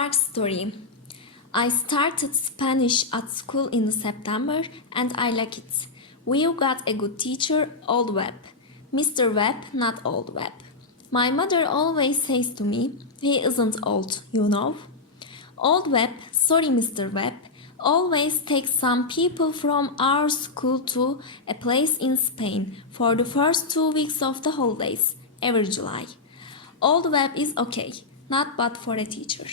Mark story. I started Spanish at school in September and I like it. We've got a good teacher, Old Webb. Mr. Webb, not Old Webb. My mother always says to me, he isn't old, you know. Old Webb, sorry Mr. Webb, always takes some people from our school to a place in Spain for the first 2 weeks of the holidays, every July. Old Webb is okay, not bad for a teacher.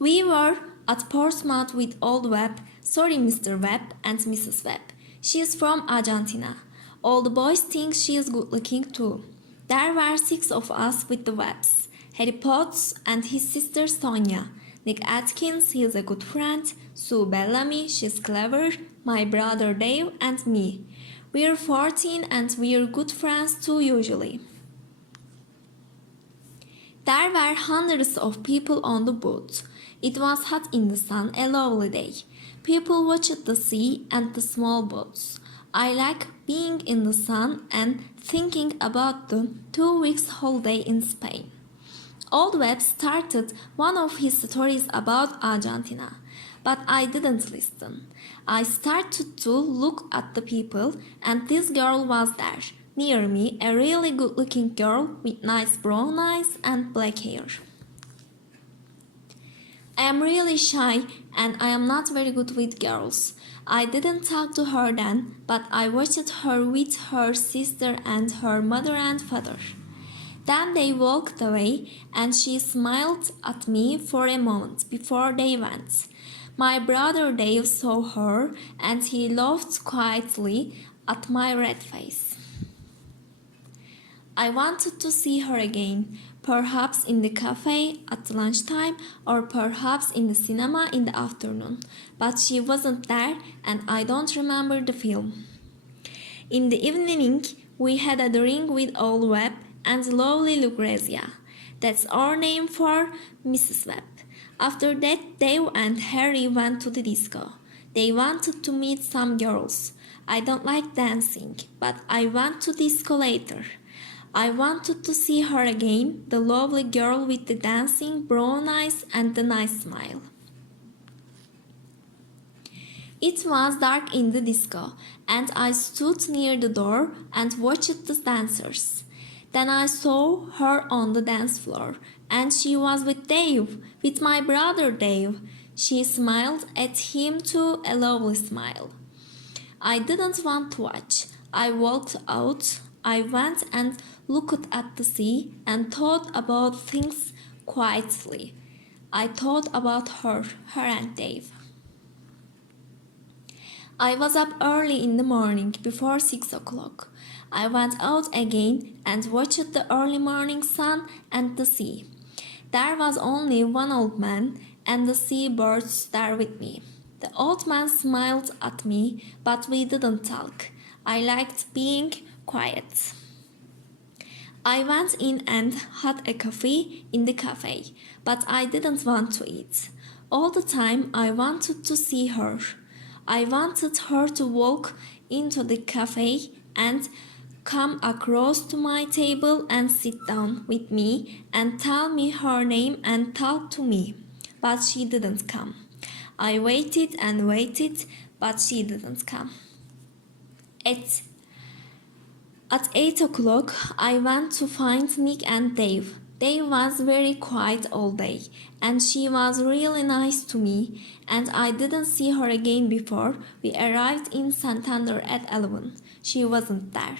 We were at Portsmouth with Old Webb, sorry Mr. Webb and Mrs. Webb. She is from Argentina. All the boys think she is good looking too. There were 6 of us with the Webbs. Harry Potts and his sister Sonia. Nick Atkins, he is a good friend. Sue Bellamy, she's clever. My brother Dave and me. We're 14 and we're good friends too usually. There were hundreds of people on the boat. It was hot in the sun, a lovely day. People watched the sea and the small boats. I like being in the sun and thinking about the 2 weeks holiday in Spain. Old Webb started one of his stories about Argentina, but I didn't listen. I started to look at the people and this girl was there. Near me, a really good-looking girl with nice brown eyes and black hair. I am really shy and I am not very good with girls. I didn't talk to her then, but I watched her with her sister and her mother and father. Then they walked away and she smiled at me for a moment before they went. My brother Dave saw her and he laughed quietly at my red face. I wanted to see her again, perhaps in the cafe at lunchtime or perhaps in the cinema in the afternoon, but she wasn't there and I don't remember the film. In the evening, we had a drink with Old Webb and lovely Lucrezia. That's our name for Mrs. Webb. After that, Dave and Harry went to the disco. They wanted to meet some girls. I don't like dancing, but I went to disco later. I wanted to see her again, the lovely girl with the dancing brown eyes and the nice smile. It was dark in the disco, and I stood near the door and watched the dancers. Then I saw her on the dance floor, and she was with Dave, with my brother Dave. She smiled at him too, a lovely smile. I didn't want to watch. I walked out. I went and looked at the sea and thought about things quietly. I thought about her and Dave. I was up early in the morning, before 6 o'clock. I went out again and watched the early morning sun and the sea. There was only one old man and the seabirds there with me. The old man smiled at me, but we didn't talk. I liked being quiet. I went in and had a coffee in the cafe, but I didn't want to eat. All the time I wanted to see her. I wanted her to walk into the cafe and come across to my table and sit down with me and tell me her name and talk to me, but she didn't come. I waited and waited, but she didn't come. At 8 o'clock, I went to find Nick and Dave. Dave was very quiet all day, and she was really nice to me, and I didn't see her again before we arrived in Santander at 11. She wasn't there.